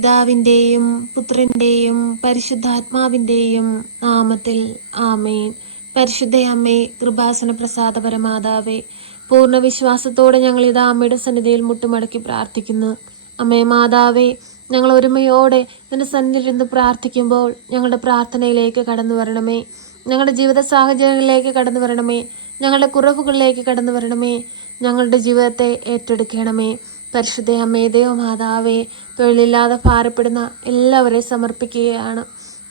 പിതാവിൻ്റെയും പുത്രൻ്റെയും പരിശുദ്ധാത്മാവിൻ്റെയും നാമത്തിൽ ആമേൻ. പരിശുദ്ധയമ്മേ, കൃപാസന പ്രസാദപരമാതാവേ, പൂർണ്ണ വിശ്വാസത്തോടെ ഞങ്ങൾ ഇതാ അമ്മയുടെ സന്നിധിയിൽ മുട്ടുമടക്കി പ്രാർത്ഥിക്കുന്നു. അമ്മേ മാതാവേ, ഞങ്ങൾ ഒരുമയോടെ നിന്റെ സന്നിധിയിൽ നിന്ന് പ്രാർത്ഥിക്കുമ്പോൾ ഞങ്ങളുടെ പ്രാർത്ഥനയിലേക്ക് കടന്നു വരണമേ. ഞങ്ങളുടെ ജീവിത സാഹചര്യങ്ങളിലേക്ക് കടന്നു വരണമേ. ഞങ്ങളുടെ കുറവുകളിലേക്ക് കടന്നു വരണമേ. ഞങ്ങളുടെ ജീവിതത്തെ ഏറ്റെടുക്കണമേ. പരിശുദ്ധ അമ്മേ, ദൈവമാതാവേ, തൊഴിലില്ലാതെ ഭാരപ്പെടുന്ന എല്ലാവരെയും സമർപ്പിക്കുകയാണ്.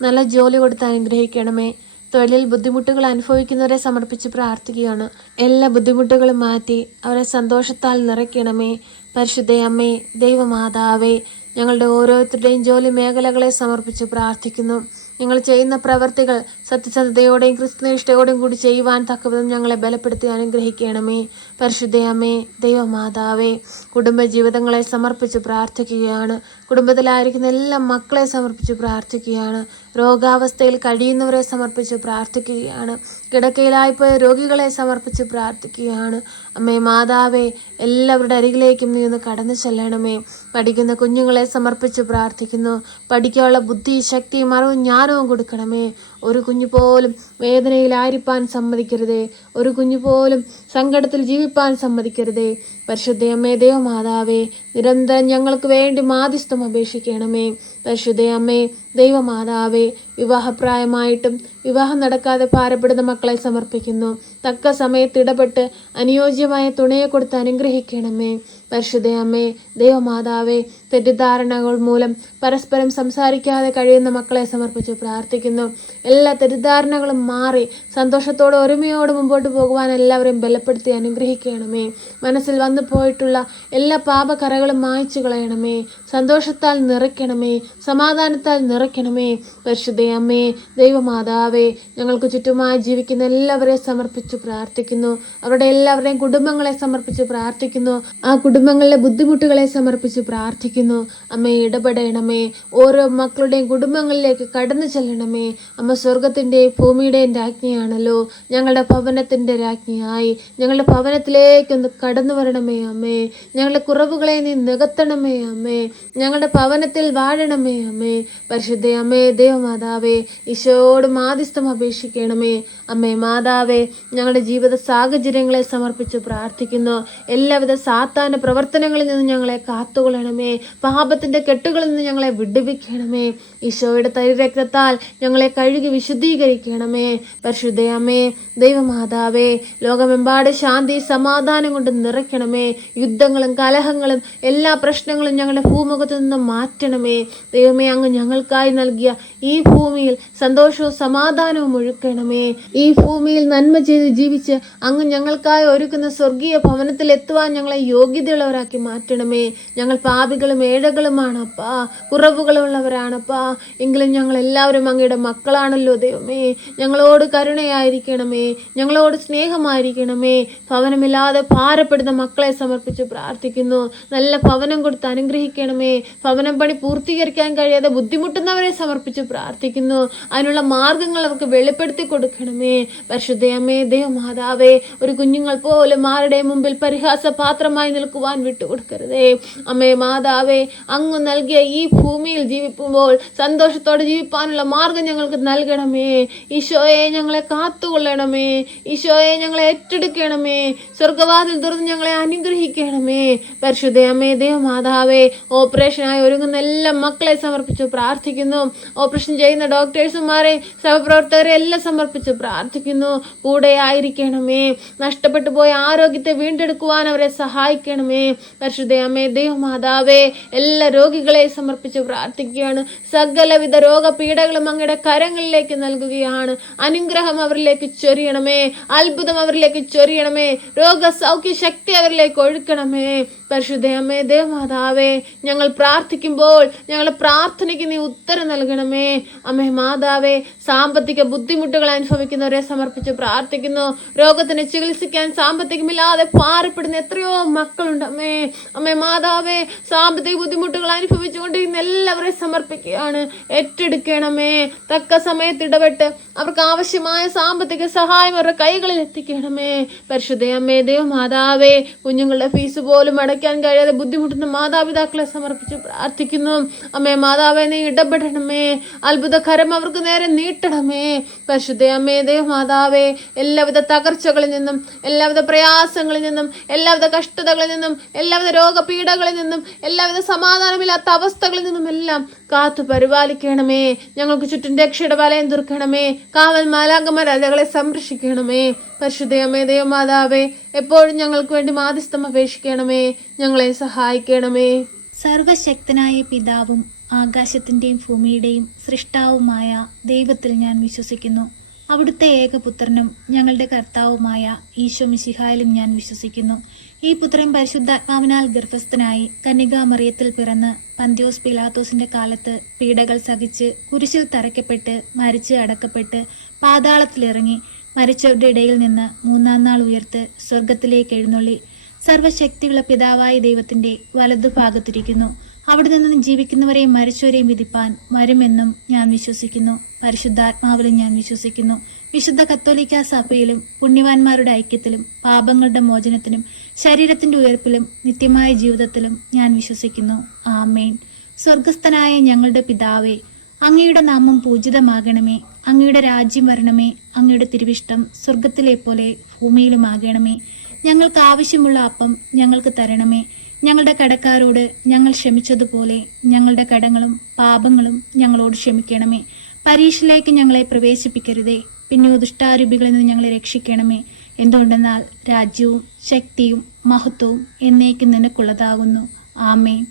നല്ല ജോലി കൊടുത്ത് അനുഗ്രഹിക്കണമേ. തൊഴിലിൽ ബുദ്ധിമുട്ടുകൾ അനുഭവിക്കുന്നവരെ സമർപ്പിച്ച് പ്രാർത്ഥിക്കുകയാണ്. എല്ലാ ബുദ്ധിമുട്ടുകളും മാറ്റി അവരെ സന്തോഷത്താൽ നിറയ്ക്കണമേ. പരിശുദ്ധ അമ്മേ, ദൈവമാതാവേ, ഞങ്ങളുടെ ഓരോരുത്തരുടെയും ജോലി മേഖലകളെ സമർപ്പിച്ച് പ്രാർത്ഥിക്കുന്നു. ഞങ്ങൾ ചെയ്യുന്ന പ്രവർത്തികൾ സത്യസന്ധതയോടെയും ക്രിസ്തുനിഷ്ഠയോടെയും കൂടി ചെയ്യുവാൻ തക്കവിധം ഞങ്ങളെ ബലപ്പെടുത്തി അനുഗ്രഹിക്കണമേ. പരിശുദ്ധ അമ്മേ, ദൈവമാതാവേ, കുടുംബജീവിതങ്ങളെ സമർപ്പിച്ച് പ്രാർത്ഥിക്കുകയാണ്. കുടുംബത്തിലായിരിക്കുന്ന എല്ലാ മക്കളെ സമർപ്പിച്ച് പ്രാർത്ഥിക്കുകയാണ്. രോഗാവസ്ഥയിൽ കഴിയുന്നവരെ സമർപ്പിച്ച് പ്രാർത്ഥിക്കുകയാണ്. കിടക്കയിലായിപ്പോയ രോഗികളെ സമർപ്പിച്ച് പ്രാർത്ഥിക്കുകയാണ്. അമ്മേ മാതാവേ, എല്ലാവരുടെ അരികിലേക്കും നീ ഒന്ന് കടന്നു ചെല്ലണമേ. പഠിക്കുന്ന കുഞ്ഞുങ്ങളെ സമർപ്പിച്ച് പ്രാർത്ഥിക്കുന്നു. പഠിക്കാനുള്ള ബുദ്ധി, ശക്തിയും അറിവും ജ്ഞാനവും കൊടുക്കണമേ. ഒരു കുഞ്ഞു പോലും വേദനയിലായിരിക്കാൻ സമ്മതിക്കരുതേ. ഒരു കുഞ്ഞു പോലും സങ്കടത്തിൽ ജീവിപ്പാൻ സമ്മതിക്കരുതേ. പരിശുദ്ധയമ്മേ, ദൈവമാതാവേ, നിരന്തരം ഞങ്ങൾക്ക് വേണ്ടി മാധ്യസ്ഥം അപേക്ഷിക്കണമേ. പരിശുദ്ധയമ്മേ, ദൈവമാതാവേ, വിവാഹപ്രായമായിട്ടും വിവാഹം നടക്കാതെ ഭാരപ്പെടുന്ന മക്കളെ സമർപ്പിക്കുന്നു. തക്ക സമയത്ത് ഇടപെട്ട് അനുയോജ്യമായ തുണയെ കൊടുത്ത് അനുഗ്രഹിക്കണമേ. പരിശുദ്ധയമ്മേ, ദൈവമാതാവേ, തെറ്റിദ്ധാരണകൾ മൂലം പരസ്പരം സംസാരിക്കാതെ കഴിയുന്ന മക്കളെ സമർപ്പിച്ച് പ്രാർത്ഥിക്കുന്നു. എല്ലാ തെറ്റിദ്ധാരണകളും മാറി സന്തോഷത്തോടെ ഒരുമയോടെ മുമ്പോട്ട് പോകുവാൻ എല്ലാവരെയും ബലപ്പെടുത്തി അനുഗ്രഹിക്കണമേ. മനസ്സിൽ വന്നു പോയിട്ടുള്ള എല്ലാ പാപകറകളും മായ്ച്ചു കളയണമേ. സന്തോഷത്താൽ നിറയ്ക്കണമേ. സമാധാനത്താൽ നിറയ്ക്കണമേ. പരിശുദ്ധയമ്മേ, ദൈവമാതാവേ, ഞങ്ങൾക്ക് ചുറ്റുമായി ജീവിക്കുന്ന എല്ലാവരെയും സമർപ്പിച്ചു പ്രാർത്ഥിക്കുന്നു. അവരുടെ എല്ലാവരുടെയും കുടുംബങ്ങളെ സമർപ്പിച്ച് പ്രാർത്ഥിക്കുന്നു. ആ കുടുംബങ്ങളിലെ ബുദ്ധിമുട്ടുകളെ സമർപ്പിച്ച് പ്രാർത്ഥിക്കുന്നു. അമ്മേ, ഇടപെടണമേ. ഓരോ മക്കളുടെയും കുടുംബങ്ങളിലേക്ക് കടന്നു ചെല്ലണമേ. അമ്മ സ്വർഗത്തിൻ്റെയും ഭൂമിയുടെയും രാജ്ഞിയാണല്ലോ. ഞങ്ങളുടെ ഭവനത്തിൻ്റെ രാജ്ഞിയായി ഞങ്ങളുടെ ഭവനത്തിലേക്കൊന്ന് കടന്നു വരണമേ അമ്മേ. ഞങ്ങളുടെ കുറവുകളെ നീ നികത്തണമേ അമ്മേ. ഞങ്ങളുടെ ഭവനത്തിൽ വാഴണമേ അമ്മേ. പരിശുദ്ധ അമ്മേ, ദൈവമാതാവേ, ഈശോയോട് മാധ്യസ്ഥം അപേക്ഷിക്കണമേ. അമ്മേ മാതാവേ, ഞങ്ങളുടെ ജീവിത സാഹചര്യങ്ങളെ സമർപ്പിച്ച് പ്രാർത്ഥിക്കുന്നു. എല്ലാവിധ സാത്താന പ്രവർത്തനങ്ങളിൽ നിന്ന് ഞങ്ങളെ കാത്തുകൊള്ളണമേ. പാപത്തിന്റെ കെട്ടുകളിൽ നിന്ന് ഞങ്ങളെ വിടുവിക്കണമേ. ഈശോയുടെ തൈരക്തത്താൽ ഞങ്ങളെ കഴുകി വിശുദ്ധീകരിക്കണമേ. പരിശുദ്ധ അമ്മേ, ദൈവമാതാവേ, ലോകമെമ്പാട് ശാന്തി സമാധാനം കൊണ്ട് നിറയ്ക്കണമേ. യുദ്ധങ്ങളും കലഹങ്ങളും എല്ലാ പ്രശ്നങ്ങളും ഞങ്ങളുടെ ഭൂമുഖത്തു നിന്ന് മാറ്റണമേ. ദൈവമേ, അങ്ങ് ഞങ്ങൾക്കായി നൽകിയ ഈ ഭൂമിയിൽ സന്തോഷവും സമാധാനവും ഒഴുക്കണമേ. ഈ ഭൂമിയിൽ നന്മ ചെയ്ത് ജീവിച്ച് അങ്ങ് ഞങ്ങൾക്കായി ഒരുക്കുന്ന സ്വർഗീയ ഭവനത്തിൽ എത്തുവാൻ ഞങ്ങളെ യോഗ്യതയുള്ളവരാക്കി മാറ്റണമേ. ഞങ്ങൾ പാപികളും ഏഴകളുമാണ് അപ്പാ, കുറവുകളുള്ളവരാണപ്പാ. എങ്കിലും ഞങ്ങൾ എല്ലാവരും അങ്ങയുടെ മക്കളാണല്ലോ ദൈവമേ. ഞങ്ങളോട് കരുണയായിരിക്കണമേ. ഞങ്ങളോട് സ്നേഹമായിരിക്കണമേ. ഭവനമില്ലാതെ ഭാരപ്പെടുന്ന മക്കളെ സമർപ്പിച്ച് പ്രാർത്ഥിക്കുന്നു. നല്ല ഭവനം കൊടുത്ത് അനുഗ്രഹിക്കണമേ. ഭവനം പണി പൂർത്തീകരിക്കാൻ കഴിയാതെ ബുദ്ധിമുട്ടുന്നവരെ സമർപ്പിച്ച് പ്രാർത്ഥിക്കുന്നു. അതിനുള്ള മാർഗങ്ങൾ അവർക്ക് വെളിപ്പെടുത്തി കൊടുക്കണമേ. പരിശുദ്ധയമ്മേ, ദൈവമാതാവേ, ഒരു കുഞ്ഞുങ്ങൾ പോലും ആരുടെ മുമ്പിൽ പരിഹാസപാത്രമായി നിൽക്കുവാൻ വിട്ടുകൊടുക്കരുതേ. അമ്മേ മാതാവേ, അങ്ങ് നൽകിയ ഈ ഭൂമിയിൽ ജീവിക്കുമ്പോൾ സന്തോഷത്തോടെ ജീവിപ്പാനുള്ള മാർഗം ഞങ്ങൾക്ക് നൽകണമേ. ഈശോയെ, ഞങ്ങളെ കാത്തുകൊള്ളണമേ. ഈശോയെ, ഞങ്ങളെ ഏറ്റെടുക്കണമേ. സ്വർഗവാതിൽ തുറന്ന് ഞങ്ങളെ അനുഗ്രഹിക്കണമേ. പരിശുദ്ധയമ്മേ, ദൈവമാതാവേ, ഓപ്പറേഷനായി ഒരുങ്ങുന്ന എല്ലാ മക്കളെ സമർപ്പിച്ചു പ്രാർത്ഥിക്കുന്നു. ഓപ്പറേഷൻ ചെയ്യുന്ന ഡോക്ടേഴ്സുമാരെ, സഹപ്രവർത്തകരെ എല്ലാം സമർപ്പിച്ച് പ്രാർത്ഥിക്കുന്നു. കൂടെ ആയിരിക്കണമേ. നഷ്ടപ്പെട്ടു പോയ ആരോഗ്യത്തെ വീണ്ടെടുക്കുവാൻ അവരെ സഹായിക്കണമേ. പരിശുദ്ധയമ്മേ, ദൈവമാതാവേ, എല്ലാ രോഗികളെ സമർപ്പിച്ച് പ്രാർത്ഥിക്കുകയാണ്. സകലവിധ രോഗപീഠകളും അങ്ങയുടെ കരങ്ങളിലേക്ക് നൽകുകയാണ്. അനുഗ്രഹം അവരിലേക്ക് ചൊരിയണമേ. അത്ഭുതം അവരിലേക്ക് ചൊരിയണമേ. രോഗസൗഖ്യ ശക്തി അവരിലേക്ക് ഒഴുക്കണമേ. പരിശുദ്ധയമ്മേ, ദേവമാതാവേ, ഞങ്ങൾ പ്രാർത്ഥിക്കുമ്പോൾ ഞങ്ങളുടെ പ്രാർത്ഥനയ്ക്ക് നീ ഉത്തരം നൽകണമേ. അമ്മേ മാതാവേ, സാമ്പത്തിക ബുദ്ധിമുട്ടുകൾ അനുഭവിക്കുന്നവരെ സമർപ്പിച്ച് പ്രാർത്ഥിക്കുന്നു. രോഗത്തിന് ചികിത്സിക്കാൻ സാമ്പത്തികമില്ലാതെ ഭാരപ്പെടുന്ന എത്രയോ മക്കളുണ്ട് അമ്മേ. അമ്മേ മാതാവേ, സാമ്പത്തിക സാമ്പത്തിക ബുദ്ധിമുട്ടുകൾ അനുഭവിച്ചുകൊണ്ടിരിക്കുന്ന എല്ലാവരെയും സമർപ്പിക്കുകയാണ്. ഏറ്റെടുക്കണമേ. തക്ക സമയത്ത് ഇടപെട്ട് അവർക്ക് ആവശ്യമായ സാമ്പത്തിക സഹായം അവരുടെ കൈകളിൽ എത്തിക്കണമേ. പരിശുദ്ധ അമ്മേ, ദൈവമാതാവേ, കുഞ്ഞുങ്ങളുടെ ഫീസ് പോലും അടയ്ക്കാൻ കഴിയാതെ ബുദ്ധിമുട്ടുന്ന മാതാപിതാക്കളെ സമർപ്പിച്ച് പ്രാർത്ഥിക്കുന്നു. അമ്മേ മാതാവേ, നീ ഇടപെടണമേ. അത്ഭുതകരം അവർക്ക് നേരെ നീട്ടണമേ. പരിശുദ്ധ അമ്മേ, ദൈവമാതാവേ, എല്ലാവിധ തകർച്ചകളിൽ നിന്നും, എല്ലാവിധ പ്രയാസങ്ങളിൽ നിന്നും, എല്ലാവിധ കഷ്ടതകളിൽ നിന്നും, എല്ലാവിധ രോഗപീഠകളിൽ നിന്നും, എല്ലാവിധ സമാധാനമില്ലാത്ത അവസ്ഥകളിൽ നിന്നും എല്ലാം കാത്തു പരിപാലിക്കണമേ. ഞങ്ങൾക്ക് ചുറ്റും രക്ഷയുടെ വലയം തീർക്കണമേ. കാവൽ മാലാഖമാരെ സംരക്ഷിക്കണമേ. പരിശുദ്ധ അമ്മേ, ദൈവമാതാവേ, എപ്പോഴും ഞങ്ങൾക്ക് വേണ്ടി മാധ്യസ്ഥം അപേക്ഷിക്കണമേ. ഞങ്ങളെ സഹായിക്കണമേ. സർവശക്തനായ പിതാവും ആകാശത്തിന്റെയും ഭൂമിയുടെയും സൃഷ്ടാവുമായ ദൈവത്തിൽ ഞാൻ വിശ്വസിക്കുന്നു. അവിടുത്തെ ഏകപുത്രനും ഞങ്ങളുടെ കർത്താവുമായ ഈശോ മിശിഹായിലും ഞാൻ വിശ്വസിക്കുന്നു. ഈ പുത്രൻ പരിശുദ്ധാത്മാവിനാൽ ഗർഭസ്ഥനായി കന്യകാമറിയത്തിൽ പിറന്ന് പന്തിയോസ് പിലാത്തോസിന്റെ കാലത്ത് പീഡകൾ സഹിച്ച് കുരിശിൽ തറയ്ക്കപ്പെട്ട് മരിച്ച് അടക്കപ്പെട്ട് പാതാളത്തിലിറങ്ങി മരിച്ചവരുടെ ഇടയിൽ നിന്ന് മൂന്നാം നാൾ ഉയർത്ത് സ്വർഗത്തിലേക്ക് എഴുന്നള്ളി സർവശക്തിയുള്ള പിതാവായ ദൈവത്തിന്റെ വലതുഭാഗത്തിരിക്കുന്നു. അവിടെ നിന്ന് ജീവിക്കുന്നവരെയും മരിച്ചവരെയും വിധിപ്പാൻ വരുമെന്നും ഞാൻ വിശ്വസിക്കുന്നു. പരിശുദ്ധാത്മാവിലും ഞാൻ വിശ്വസിക്കുന്നു. വിശുദ്ധ കത്തോലിക്ക സഭയിലും പുണ്യവാന്മാരുടെ ഐക്യത്തിലും പാപങ്ങളുടെ മോചനത്തിനും ശരീരത്തിന്റെ ഉയർപ്പിലും നിത്യമായ ജീവിതത്തിലും ഞാൻ വിശ്വസിക്കുന്നു. ആമേൻ. സ്വർഗസ്ഥനായ ഞങ്ങളുടെ പിതാവേ, അങ്ങയുടെ നാമം പൂജിതമാകണമേ. അങ്ങയുടെ രാജ്യം വരണമേ. അങ്ങയുടെ തിരുവിഷ്ടം സ്വർഗത്തിലെ പോലെ ഭൂമിയിലുമാകണമേ. ഞങ്ങൾക്ക് ആവശ്യമുള്ള അപ്പം ഞങ്ങൾക്ക് തരണമേ. ഞങ്ങളുടെ കടക്കാരോട് ഞങ്ങൾ ക്ഷമിച്ചതുപോലെ ഞങ്ങളുടെ കടങ്ങളും പാപങ്ങളും ഞങ്ങളോട് ക്ഷമിക്കണമേ. പരീക്ഷയിലേക്ക് ഞങ്ങളെ പ്രവേശിപ്പിക്കരുതേ, പിന്നെ ദുഷ്ടാരൂപികളിൽ നിന്ന് ഞങ്ങളെ രക്ഷിക്കണമേ. എന്തുകൊണ്ടെന്നാൽ രാജ്യവും ശക്തിയും മഹത്വവും എന്നേക്കും നിനക്കുള്ളതാകുന്നു. ആമേൻ.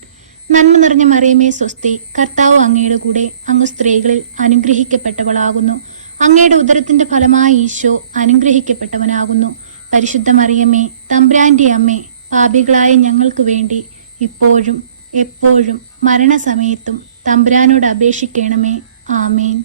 നന്മ നിറഞ്ഞ മറിയമേ സ്വസ്തി, കർത്താവ് അങ്ങയുടെ കൂടെ, അങ്ങ് സ്ത്രീകളിൽ അനുഗ്രഹിക്കപ്പെട്ടവളാകുന്നു. അങ്ങയുടെ ഉദരത്തിന്റെ ഫലമായ ഈശോ അനുഗ്രഹിക്കപ്പെട്ടവനാകുന്നു. പരിശുദ്ധ മറിയമേ, തമ്പുരാന്റെ അമ്മേ, പാപികളായ ഞങ്ങൾക്ക് വേണ്ടി ഇപ്പോഴും എപ്പോഴും മരണസമയത്തും തമ്പുരാനോട് അപേക്ഷിക്കണമേ. ആമേൻ.